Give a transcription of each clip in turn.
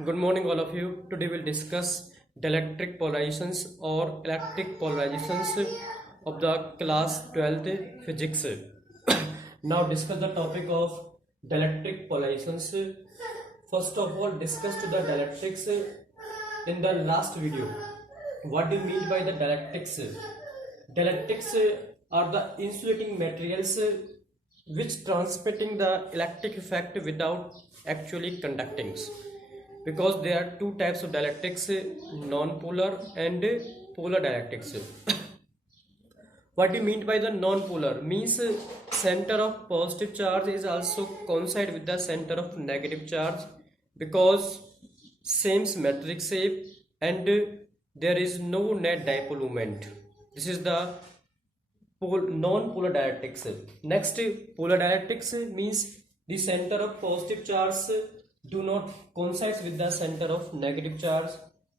Good morning, all of you. Today we'll discuss dielectric polarizations or electric polarizations of the class 12th physics. Now discuss the topic of dielectric polarizations. First of all, discussed the dielectrics in the last video. What do you mean by the dielectrics? Dielectrics are the insulating materials which transmitting the electric effect without actually conducting, because there are two types of dielectrics, non-polar and polar dielectrics. What do you mean by the non-polar? Means center of positive charge is also coincide with the center of negative charge because same symmetric shape and there is no net dipole moment. This is the non-polar dielectrics. Next, polar dielectrics means the center of positive charge do not coincide with the center of negative charge,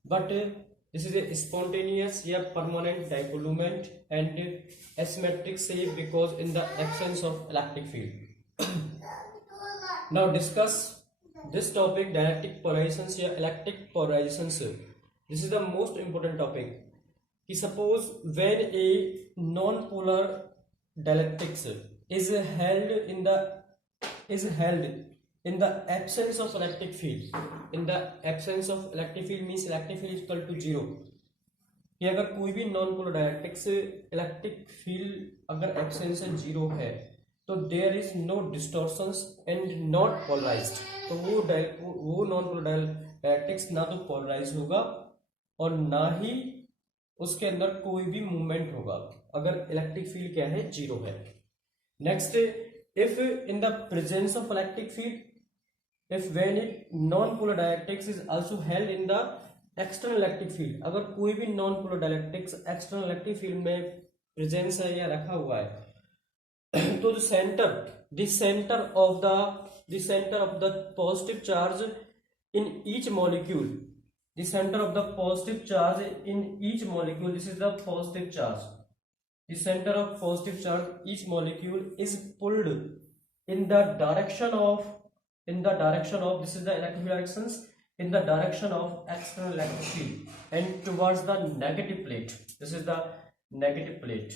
but this is a spontaneous or permanent dipole moment and asymmetric shape because in the absence of electric field. Now discuss this topic, dielectric polarizations or electric polarizations. This is the most important topic. Suppose when a non-polar dielectrics is held in the absence of electric field. In the absence of electric field means electric field is equal to 0. कि अगर कोई भी non polar dielectrics electric field अगर absence है 0 है तो there is no distortions and not polarised, तो वो नॉन पोलर डायलेक्ट्रिक्स ना तो पोलराइज होगा और ना ही उसके अंदर कोई भी मूवमेंट होगा अगर इलेक्ट्रिक फील्ड क्या है 0 है. Next, if in the presence of electric field, if when it non-polar dielectrics is also held in the external electric field, अगर कोई भी non-polar dielectrics external electric field में presence है या रखा हुआ है तो the center of the positive charge in each molecule, the center of the positive charge in each molecule, this is the positive charge. The center of positive charge each molecule is pulled in the direction of this is the electric directions, in the direction of external electric field and towards the negative plate. This is the negative plate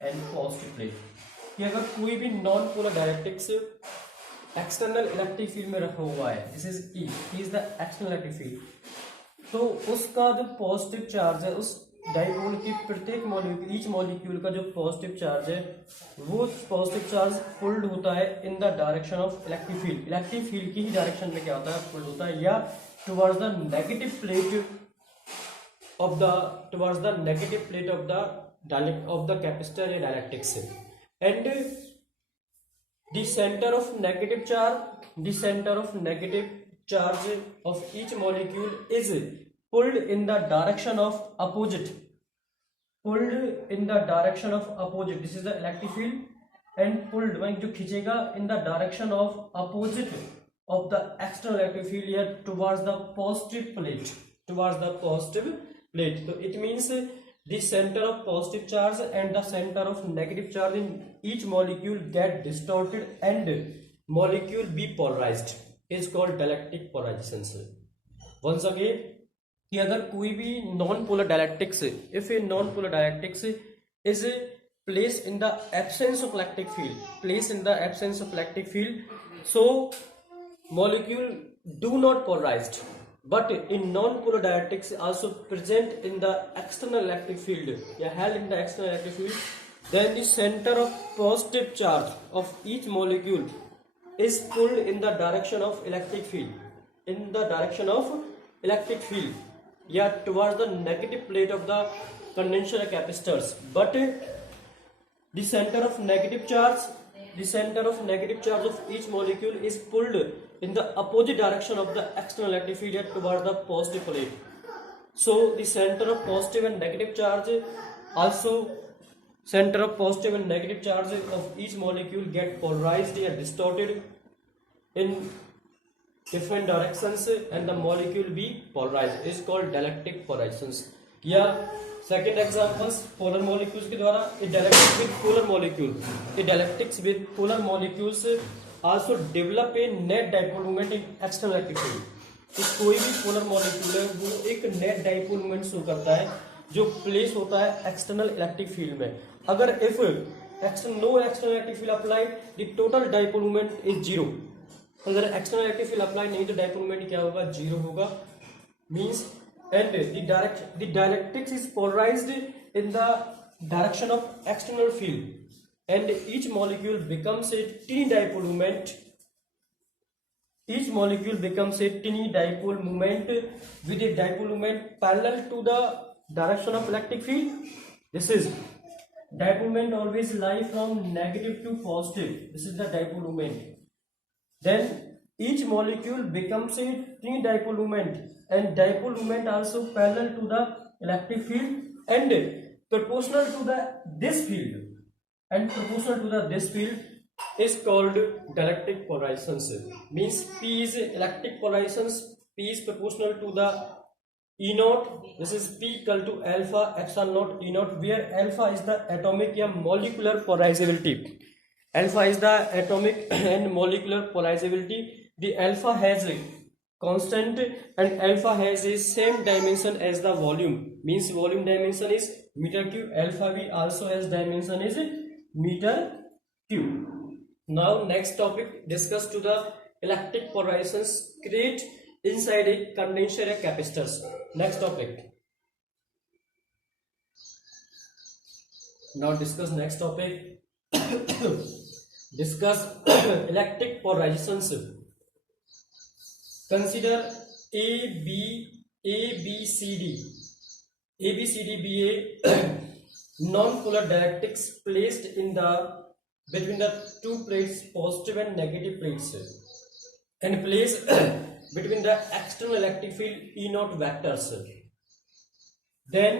and positive plate. कि अगर कोई भी non polar dielectrics external electric field में रखा हुआ है, this is E is the external electric field, तो उसका जो पॉजिटिव चार्ज है उस डाइपोल की प्रत्येक मॉलिक्यूल, ईच मॉलिक्यूल का जो पॉजिटिव चार्ज है वो पॉजिटिव चार्ज पुल्ड होता है इन the direction of electric field. Electric field की ही डायरेक्शन में क्या होता है, पुल्ड होता है या towards the negative plate of the capacitor या dielectrics. And the centre of negative charge of each molecule is pulled in the direction of opposite, this is the electric field and pulled when जो खींचेगा in the direction of opposite of the external electric field here towards the positive plate, so it means the center of positive charge and the center of negative charge in each molecule get distorted and molecule be polarized, is called dielectric polarization. Once again, कि अगर कोई भी non polar dielectrics, if a non polar dielectrics is place in the absence of electric field, so molecule do not polarised, but in non polar dielectrics also present in the external electric field या held in the external electric field, then the centre of positive charge of each molecule is pulled in the direction of electric field, yeah, towards the negative plate of the condenser capacitors, but the center of negative charge of each molecule is pulled in the opposite direction of the external electric field towards the positive plate. So the center of positive and negative charge of each molecule get polarized or distorted in different directions and the molecule be polarized, is called dielectric polarizations. या second examples polar molecules के द्वारा dielectrics with polar molecules also develop a net dipole moment in external electric field. कि कोई भी polar molecule है वो एक net dipole moment show करता है जो प्लेस होता है एक्सटर्नल इलेक्ट्रिक फील्ड में। अगर if no external electric field applied the total dipole moment is zero. अगर एक्सटर्नल इलेक्ट्रिक फील्ड अप्लाई नहीं तो डाइपोल मोमेंट क्या होगा, जीरो होगा। Means and the dielectrics is polarised in the direction of external field and each molecule becomes a tiny dipole moment. Each molecule becomes a tiny dipole moment with a dipole moment parallel to the direction of electric field. This is dipole moment always lie from negative to positive. This is the dipole moment. Then each molecule becomes a tiny dipole moment and dipole moment also parallel to the electric field and proportional to this field and proportional to this field is called dielectric polarization. Means P is electric polarization, P is proportional to the E naught. This is P equal to alpha epsilon naught E naught, where alpha is the atomic या molecular polarizability. Alpha is the atomic and molecular polarizability. The alpha has a constant and alpha has a same dimension as the volume. Means volume dimension is meter cube. Alpha V also has dimension is meter cube. Now next topic discuss to the electric polarizations create inside a condenser or capacitors. Next topic. Now discuss next topic. Discuss electric polarizations. Consider A B C D be a non-polar dielectrics placed in the between the two plates, positive and negative plates, and place between the external electric field E naught vectors. Then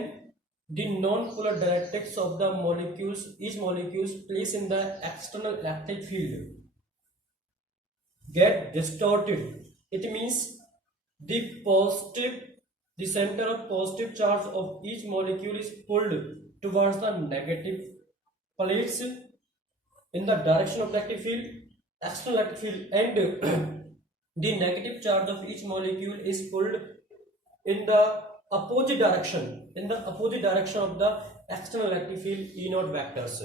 the non-polar dielectrics of the molecules, each molecules placed in the external electric field get distorted. It means the center of positive charge of each molecule is pulled towards the negative plates in the direction of electric field, external electric field, and the negative charge of each molecule is pulled in the opposite direction of the external electric field E naught vectors.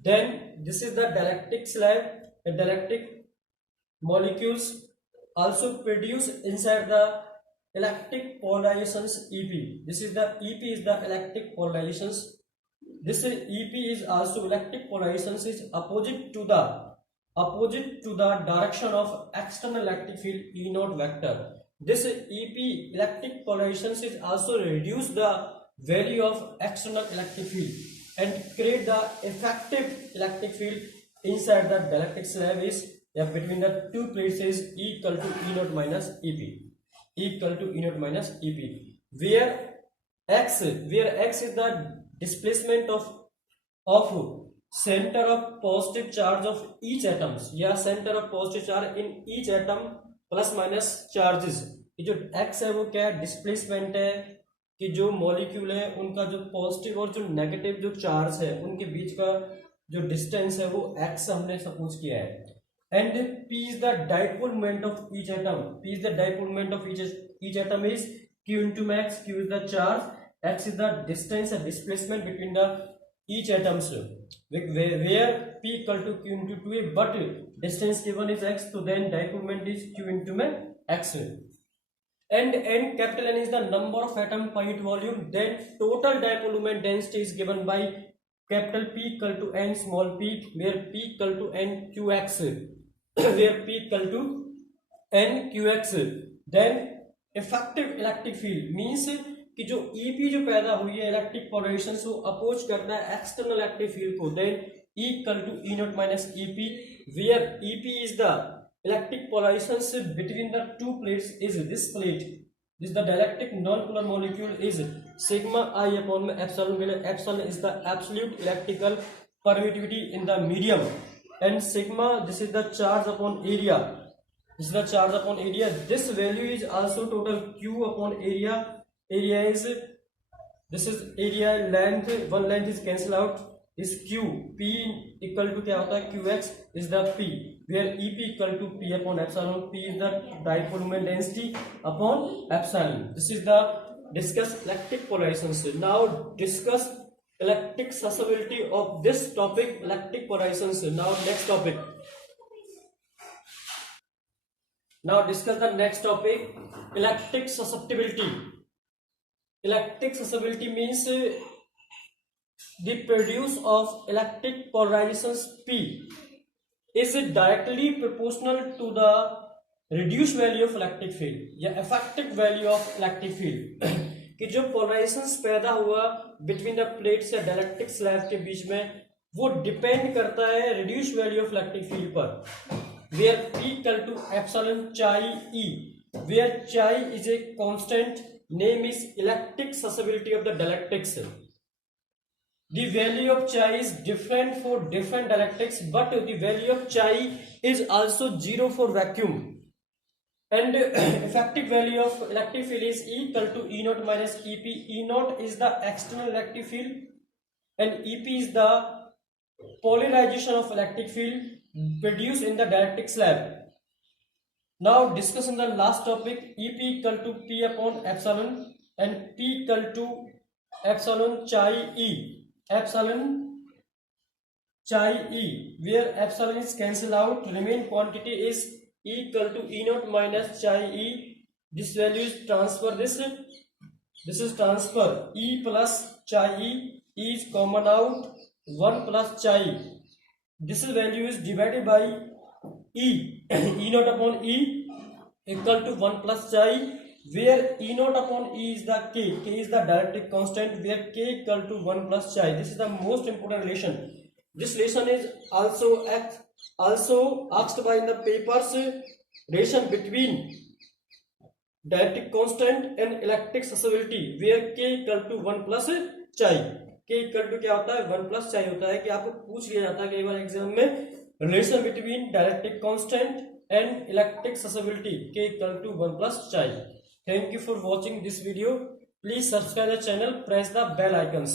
Then this is the dielectric slab. The dielectric molecules also produce inside the electric polarizations EP. This is the EP is the electric polarizations. This EP is also electric polarizations is opposite to the direction of external electric field E naught vector. This EP electric polarizations is also reduce the value of external electric field and create the effective electric field inside the dielectric slab is between the two plates is E equal to E naught minus EP. E equal to E naught minus EP, where X is the displacement of center of positive charge of each atoms या center of positive charge in each atom plus minus charges. ये जो x है वो क्या है, displacement है कि जो मॉलिक्यूल है उनका जो पॉजिटिव और जो नेगेटिव जो चार्ज है उनके बीच का जो डिस्टेंस है वो x हमने सपोज किया है. And P is the dipole moment of each atom. P is the dipole moment of each atom is Q into max. Q is the charge. X is the distance and displacement between the each atoms. Where P equal to Q into 2a, but distance given is x, so then dipole moment is Q into x. And N, capital N is the number of atom per unit volume. Then total dipole moment density is given by capital P equal to N small p, where P equal to N qx. Where P equal to N qx. Then effective electric field means कि जो EP जो पैदा हुई है electric polarisation को oppose करना है external electric field को, then E equal to E naught minus EP, where EP is the electric polarization between the two plates is this plate. This the dielectric non-polar molecule is sigma I upon epsilon, where epsilon is the absolute electrical permittivity in the medium, and sigma this is the charge upon area. This is the charge upon area. This value is also total Q upon area. Area is this is area length, one length is cancel out. Is Q, P equal to क्या होता है qx is the P, where EP equal to P upon epsilon. P is the dipole moment density upon epsilon. This is the discuss electric polarization. Now discuss electric susceptibility of this topic, electric polarization. Now next topic. Now discuss the next topic, electric susceptibility. Electric susceptibility means the produce of electric polarizations P is directly proportional to the reduced value of electric field या effective value of electric field कि जो polarizations पैदा हुआ between the plates या dielectric slab के बीच में वो depend करता है reduced value of electric field पर, where P equal to epsilon chi E, where chi is a constant, name is electric susceptibility of the dielectrics. The value of chi is different for different dielectrics, but the value of chi is also zero for vacuum. And effective value of electric field is equal to E naught minus EP. E naught is the external electric field and EP is the polarization of electric field produced in the dielectric slab. Now discussing the last topic, EP equal to P upon epsilon and P equal to epsilon chi E. Epsilon chi E, where epsilon is cancelled out, remain quantity is equal to E naught minus chi E. This value is transfer, this is transfer E plus chi E. E is common out, 1 plus chi. This value is divided by E. E naught upon E equal to 1 plus chi, where E naught upon E is the K. K is the dielectric constant, where K equal to 1 plus chi. This is the most important relation. This relation is also asked by in the papers, relation between dielectric constant and electric susceptibility, where K equal to 1 plus chi. K equal to क्या होता है 1 plus chi होता है कि आपको पूछ लिया जाता है कई बार एग्जाम में, relation between dielectric constant and electric susceptibility, K equal to 1 plus chi. Thank you for watching this video. Please subscribe the channel, press the bell icons.